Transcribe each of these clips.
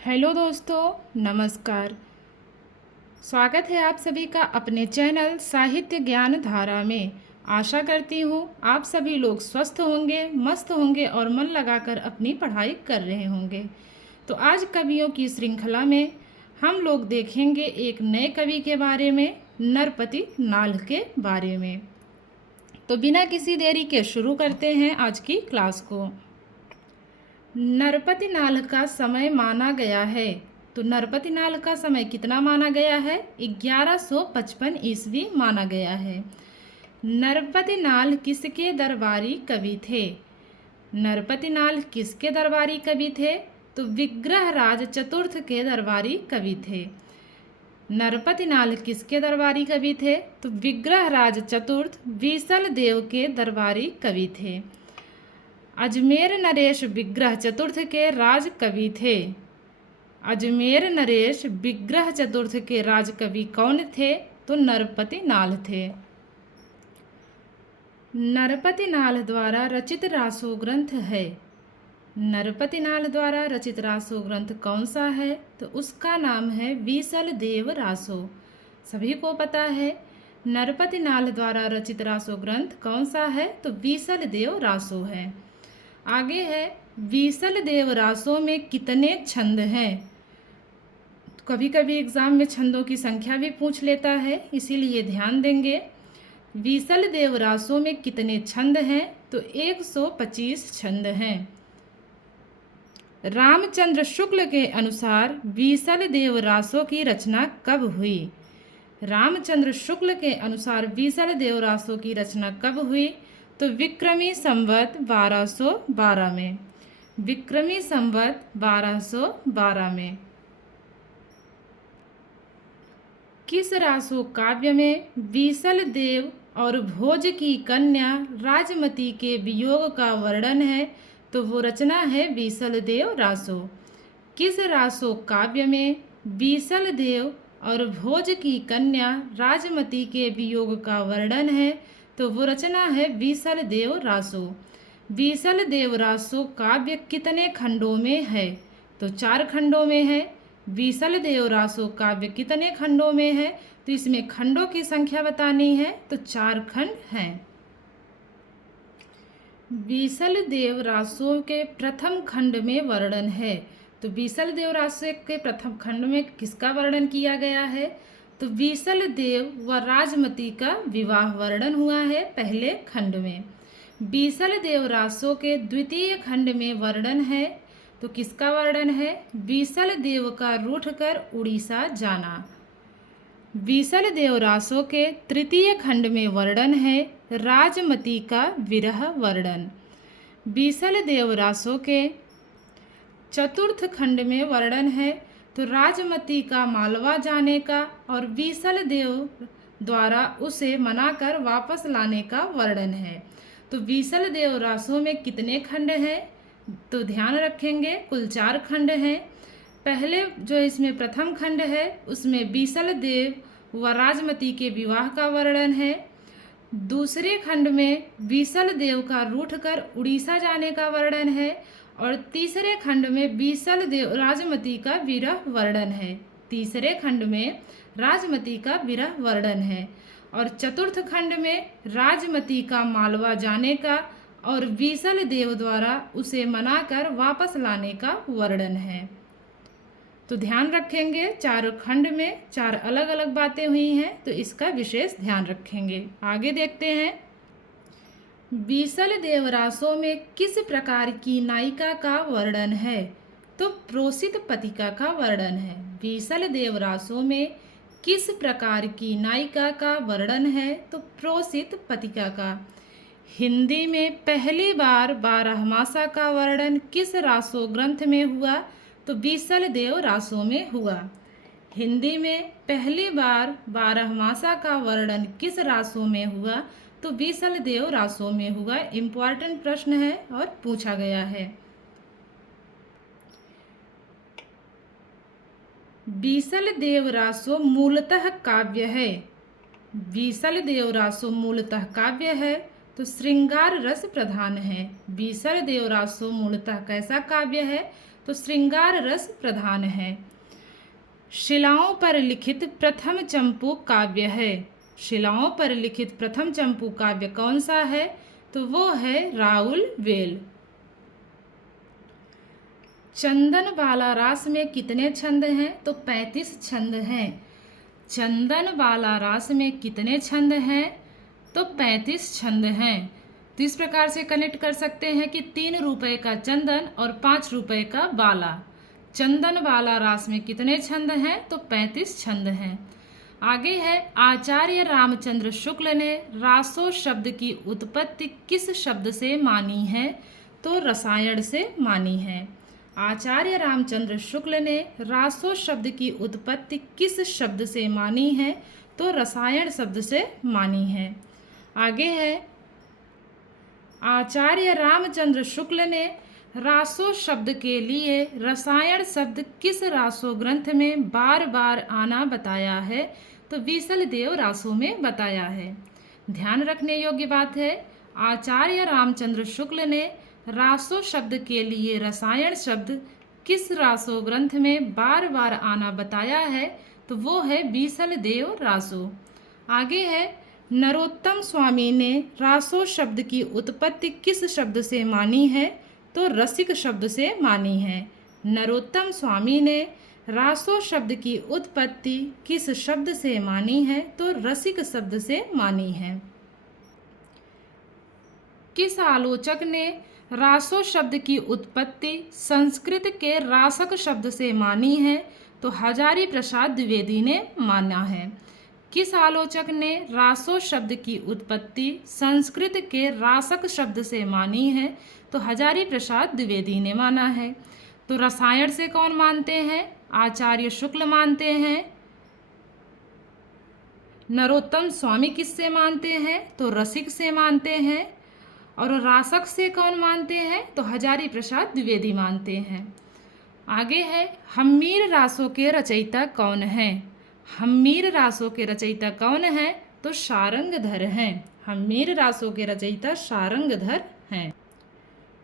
Hello दोस्तों, नमस्कार। स्वागत है आप सभी का अपने चैनल साहित्य ज्ञान धारा में। आशा करती हूँ आप सभी लोग स्वस्थ होंगे, मस्त होंगे और मन लगाकर अपनी पढ़ाई कर रहे होंगे। तो आज कवियों की श्रृंखला में हम लोग देखेंगे एक नए कवि के बारे में, नरपति नाल के बारे में। तो बिना किसी देरी के शुरू करते हैं आज की क्लास को। नरपति नाल का समय माना गया है। तो नरपति नाल का समय कितना माना गया है? 1155 ईस्वी माना गया है। नरपति नाल किसके दरबारी कवि थे? नरपति नाल किसके दरबारी कवि थे? तो विग्रहराज चतुर्थ के दरबारी कवि थे। नरपति नाल किसके दरबारी कवि थे? तो विग्रहराज चतुर्थ बीसल देव के दरबारी कवि थे। अजमेर नरेश विग्रह चतुर्थ के राज कवि थे। अजमेर नरेश विग्रह चतुर्थ के राज कवि कौन थे? तो नरपति नाल थे। नरपति नाल द्वारा रचित रासो ग्रंथ है। नरपति नाल द्वारा रचित रासो ग्रंथ कौन सा है? तो उसका नाम है बीसल देव रासो। सभी को पता है नरपति नाल द्वारा रचित रासो ग्रंथ कौन सा है? तो बीसल देव रासो है। आगे है बीसल देव रासों में कितने छंद हैं? कभी कभी एग्जाम में छंदों की संख्या भी पूछ लेता है, इसीलिए ध्यान देंगे। बीसल देव रासों में कितने छंद हैं? तो 125 छंद हैं। रामचंद्र शुक्ल के अनुसार बीसल देव रासों की रचना कब हुई? रामचंद्र शुक्ल के अनुसार बीसल देव रासों की रचना कब हुई? तो विक्रमी संवत 1212 में। विक्रमी संवत 1212 में। किस रासो काव्य में बीसल देव और भोज की कन्या राजमती के वियोग का वर्णन है? तो वो रचना है बीसल देव रासो। किस रासो काव्य में बीसल देव और भोज की कन्या राजमती के वियोग का वर्णन है? तो वो रचना है बीसल देव रासो। बीसल देव रासो काव्य कितने खंडों में है? तो 4 खंडों में है। बीसल देव रासो काव्य कितने खंडों में है? तो इसमें खंडों की संख्या बतानी है, तो 4 खंड हैं। बीसल देव रासो के प्रथम खंड में वर्णन है। तो बीसल देव रासो के प्रथम खंड में किसका वर्णन किया गया है? तो बीसल देव व राजमती का विवाह वर्णन हुआ है पहले खंड में। बीसल देव रासो के द्वितीय खंड में वर्णन है। तो किसका वर्णन है? बीसल देव का रूठकर उड़ीसा जाना। बीसल देव रासो के तृतीय खंड में वर्णन है राजमती का विरह वर्णन। बीसल देव रासो के चतुर्थ खंड में वर्णन है तो राजमती का मालवा जाने का और बीसल देव द्वारा उसे मनाकर वापस लाने का वर्णन है। तो बीसल देव रासों में कितने खंड हैं? तो ध्यान रखेंगे कुल 4 खंड हैं। पहले जो इसमें प्रथम खंड है उसमें बीसल देव व राजमती के विवाह का वर्णन है। दूसरे खंड में बीसल देव का रूठकर उड़ीसा जाने का वर्णन है और तीसरे खंड में बीसल देव राजमती का विरह वर्णन है। तीसरे खंड में राजमती का विरह वर्णन है और चतुर्थ खंड में राजमती का मालवा जाने का और बीसल देव द्वारा उसे मनाकर वापस लाने का वर्णन है। तो ध्यान रखेंगे 4 खंड में 4 अलग अलग बातें हुई हैं, तो इसका विशेष ध्यान रखेंगे। आगे देखते हैं। बीसल देव रासों में किस प्रकार की नायिका का वर्णन है? तो प्रोसित पतिका का वर्णन है। बीसल देव रासों में किस प्रकार की नायिका का वर्णन है? तो प्रोसित पतिका का। हिंदी में पहली बार 12 मासा का वर्णन किस रासो ग्रंथ में हुआ? तो बीसल देव रासों में हुआ। हिंदी में पहली बार 12 मासा का वर्णन किस रासों में हुआ? तो बीसल देव रासों में हुआ। इम्पॉर्टेंट प्रश्न है और पूछा गया है। बीसल देव रासो मूलतः काव्य है। बीसल देव रासो मूलतः काव्य है तो श्रृंगार रस प्रधान है। बीसल देव रासो मूलतः कैसा काव्य है? तो श्रृंगार रस प्रधान है। शिलाओं पर लिखित प्रथम चंपू काव्य है। शिलाओं पर लिखित प्रथम चंपू काव्य कौन सा है? तो वो है राउल वेल। चंदन बाला रास में कितने छंद हैं? तो 35 छंद हैं। चंदन बाला रास में कितने छंद हैं? तो 35 छंद हैं। तो इस प्रकार से कनेक्ट कर सकते हैं कि 3 रुपए का चंदन और 5 रुपए का बाला। चंदन बाला रास में कितने छंद हैं? तो 35 छंद हैं। आगे है, आचार्य रामचंद्र शुक्ल ने रासो शब्द की उत्पत्ति किस शब्द से मानी है? तो रसायन से मानी है। आचार्य रामचंद्र शुक्ल ने रासो शब्द की उत्पत्ति किस शब्द से मानी है? तो रसायन शब्द से मानी है। आगे है, आचार्य रामचंद्र शुक्ल ने रासो शब्द के लिए रसायन शब्द किस रासो ग्रंथ में बार बार आना बताया है? तो बीसल देव रासो में बताया है। ध्यान रखने योग्य बात है, आचार्य रामचंद्र शुक्ल ने रासो शब्द के लिए रसायन शब्द किस रासो ग्रंथ में बार बार आना बताया है? तो वो है बीसल देव रासो। आगे है, नरोत्तम स्वामी ने रासो शब्द की उत्पत्ति किस शब्द से मानी है? तो रसिक शब्द से मानी है। नरोत्तम स्वामी ने रासो शब्द की उत्पत्ति किस शब्द से मानी है? तो रसिक शब्द से मानी है। किस आलोचक ने रासो शब्द की उत्पत्ति संस्कृत के रासक शब्द से मानी है? तो हजारी प्रसाद द्विवेदी ने माना है। किस आलोचक ने रासो शब्द की उत्पत्ति संस्कृत के रासक शब्द से मानी है? तो हजारी प्रसाद द्विवेदी ने माना है। तो रसायन से कौन मानते हैं? आचार्य शुक्ल मानते हैं। नरोत्तम स्वामी किससे मानते हैं? तो रसिक से मानते हैं। और रासक से कौन मानते हैं? तो हजारी प्रसाद द्विवेदी मानते हैं। आगे है, हम्मीर रासों के रचयिता कौन है? हम्मीर रासों के रचयिता कौन है? तो शारंगधर हैं। हम्मीर रासों के रचयिता शारंगधर हैं।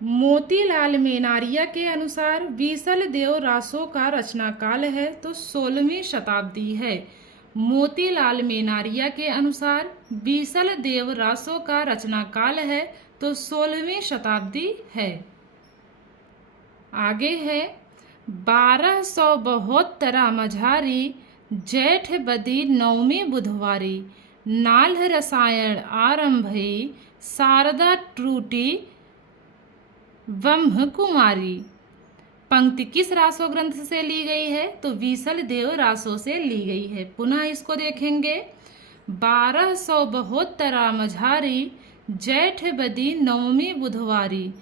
मोतीलाल मेनारिया के अनुसार बीसल देव रासों का रचना काल है? तो 16वीं शताब्दी है। मोतीलाल मेनारिया के अनुसार बीसल देव रासों का रचना काल है? तो 16वीं शताब्दी है। आगे है, 1272 मझारी जेठ बदी 9वीं बुधवारी नाल्ह रसायन आरंभई शारदा ट्रूटी ब्रह्म कुमारी। पंक्ति किस रासो ग्रंथ से ली गई है? तो बीसल देव रासो से ली गई है। पुनः इसको देखेंगे, 1272 मझारी जेठ बदी 9वीं बुधवारी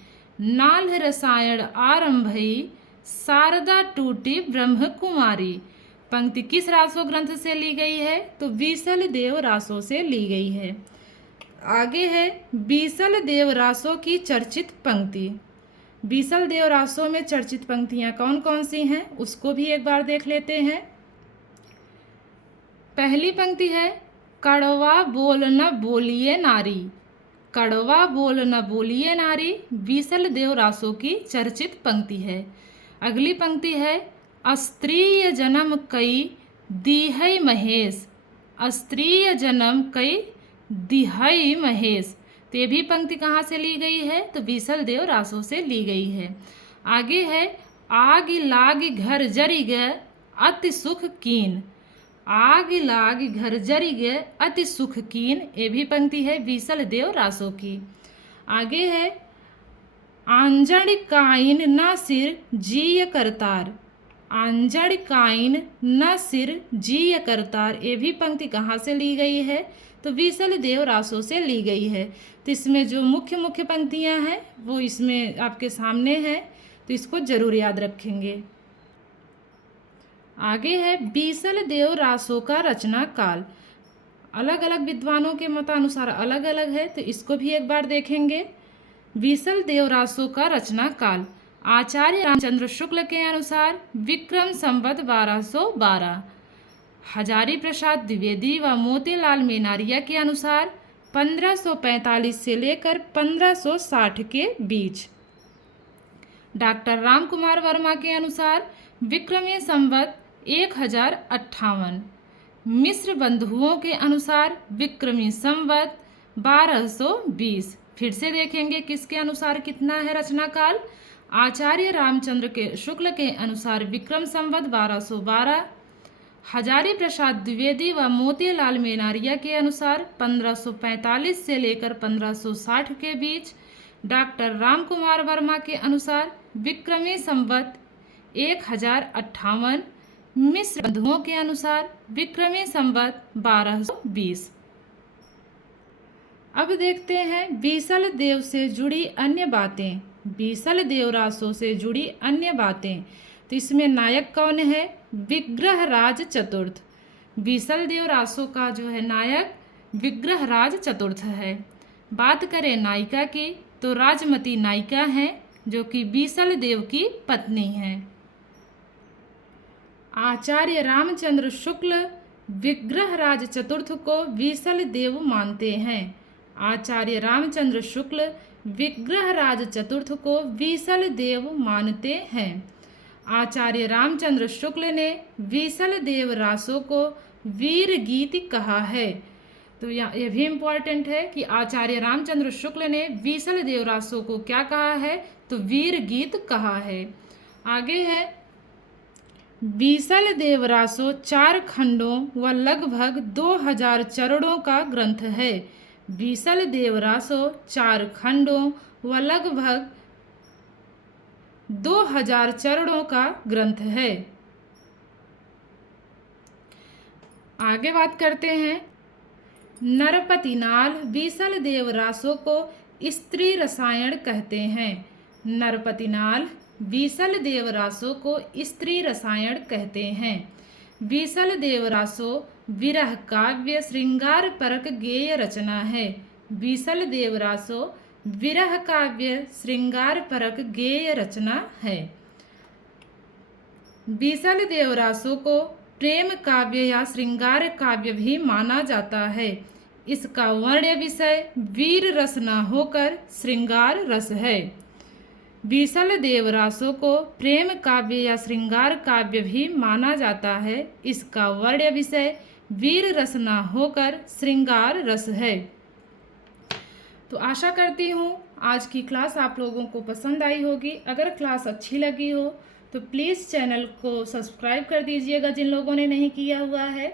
नाल्ह रसायन आरंभई शारदा टूटी ब्रह्म कुमारी। पंक्ति किस रासो ग्रंथ से ली गई है? तो बीसल देव रासो से ली गई है। आगे है, बीसल देव रासो की चर्चित पंक्ति। बीसल देव रासो में चर्चित पंक्तियां कौन कौन सी हैं उसको भी एक बार देख लेते हैं। पहली पंक्ति है, कड़वा बोल न बोलिए नारी। कड़वा बोल न बोलिए नारी बीसल देव रासो की चर्चित पंक्ति है। अगली पंक्ति है, अस्त्रीय जन्म कई दिहै महेश। अस्त्रीय जन्म कई दिहै महेश। तो ये भी पंक्ति कहाँ से ली गई है? तो बीसल देव रासो से ली गई है। आगे है, आग लाग घर जरी गए अति सुख कीन। आग लाग घर जरी गए अति सुख कीन, ये भी पंक्ति है बीसल देव रासो की। आगे है, आंजड़ काइन न सिर जीय करतार। आंजड़ काइन न सिर जीय करतार, ये भी पंक्ति कहाँ से ली गई है? तो बीसल देव रासो से ली गई है। तो इसमें जो मुख्य मुख्य पंक्तियां हैं वो इसमें आपके सामने है, तो इसको जरूर याद रखेंगे। आगे है, बीसल देव रासो का रचना काल। अलग अलग विद्वानों के मतानुसार अलग अलग है, तो इसको भी एक बार देखेंगे। बीसल देव रासो का रचना काल आचार्य रामचंद्र शुक्ल के अनुसार विक्रम संवत 1212। हजारी प्रसाद द्विवेदी व मोतीलाल मेनारिया के अनुसार 1545 से लेकर 1560 के बीच। डॉक्टर राम कुमार वर्मा के अनुसार विक्रमी संवत 1058। मिस्र बंधुओं के अनुसार विक्रमी संवत 1220। फिर से देखेंगे किसके अनुसार कितना है रचना काल। आचार्य रामचंद्र के शुक्ल के अनुसार विक्रम संवत 1212। हजारी प्रसाद द्विवेदी व मोतीलाल मेनारिया के अनुसार 1545 से लेकर 1560 के बीच। डॉक्टर राम कुमार वर्मा के अनुसार विक्रमी संवत 1058। मिस्र बंधुओं के अनुसार विक्रमी संवत 1220। अब देखते हैं बीसल देव से जुड़ी अन्य बातें। बीसल देव रासो से जुड़ी अन्य बातें, तो इसमें नायक कौन है? विग्रहराज चतुर्थ। बीसल देव रासो का जो है नायक विग्रहराज चतुर्थ है। बात करें नायिका की, तो राजमती नायिका हैं जो कि बीसल देव की पत्नी हैं। आचार्य रामचंद्र शुक्ल विग्रहराज चतुर्थ को बीसल देव मानते हैं। आचार्य रामचंद्र शुक्ल विग्रहराज चतुर्थ को बीसल देव मानते हैं। आचार्य रामचंद्र शुक्ल ने बीसल देव रासो को वीर गीत कहा है। तो ये भी इम्पोर्टेंट है कि आचार्य रामचंद्र शुक्ल ने बीसल देव रासो को क्या कहा है? तो वीर गीत कहा है। आगे है बीसल देव रासो 4 खंडों व लगभग 2000 चरणों का ग्रंथ है। बीसल देव रासो 4 खंडों व लगभग 2000 चरणों का ग्रंथ है। आगे बात करते हैं नरपतिनाल बीसल देव रासो को स्त्री रसायन कहते हैं। नरपतिनाल बीसल देव रासो को स्त्री रसायन कहते हैं। बीसल देव रासो विरह काव्य श्रृंगार परक गेय रचना है। बीसल देव रासो विरह काव्य श्रृंगार परक गेय रचना है। बीसल देव रासो को प्रेम काव्य या श्रृंगार काव्य भी माना जाता है। इसका वर्ण्य विषय वीर रस न होकर श्रृंगार रस है। बीसल देव रासो को प्रेम काव्य या श्रृंगार काव्य भी माना जाता है। इसका वर्ण्य विषय वीर रस न होकर श्रृंगार रस है। तो आशा करती हूँ आज की क्लास आप लोगों को पसंद आई होगी। अगर क्लास अच्छी लगी हो तो प्लीज़ चैनल को सब्सक्राइब कर दीजिएगा जिन लोगों ने नहीं किया हुआ है,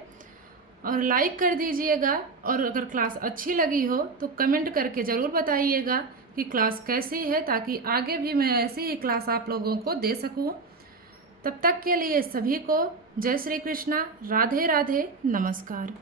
और लाइक कर दीजिएगा। और अगर क्लास अच्छी लगी हो तो कमेंट करके ज़रूर बताइएगा कि क्लास कैसी है, ताकि आगे भी मैं ऐसी ही क्लास आप लोगों को दे सकूं। तब तक के लिए सभी को जय श्री कृष्णा, राधे राधे, नमस्कार।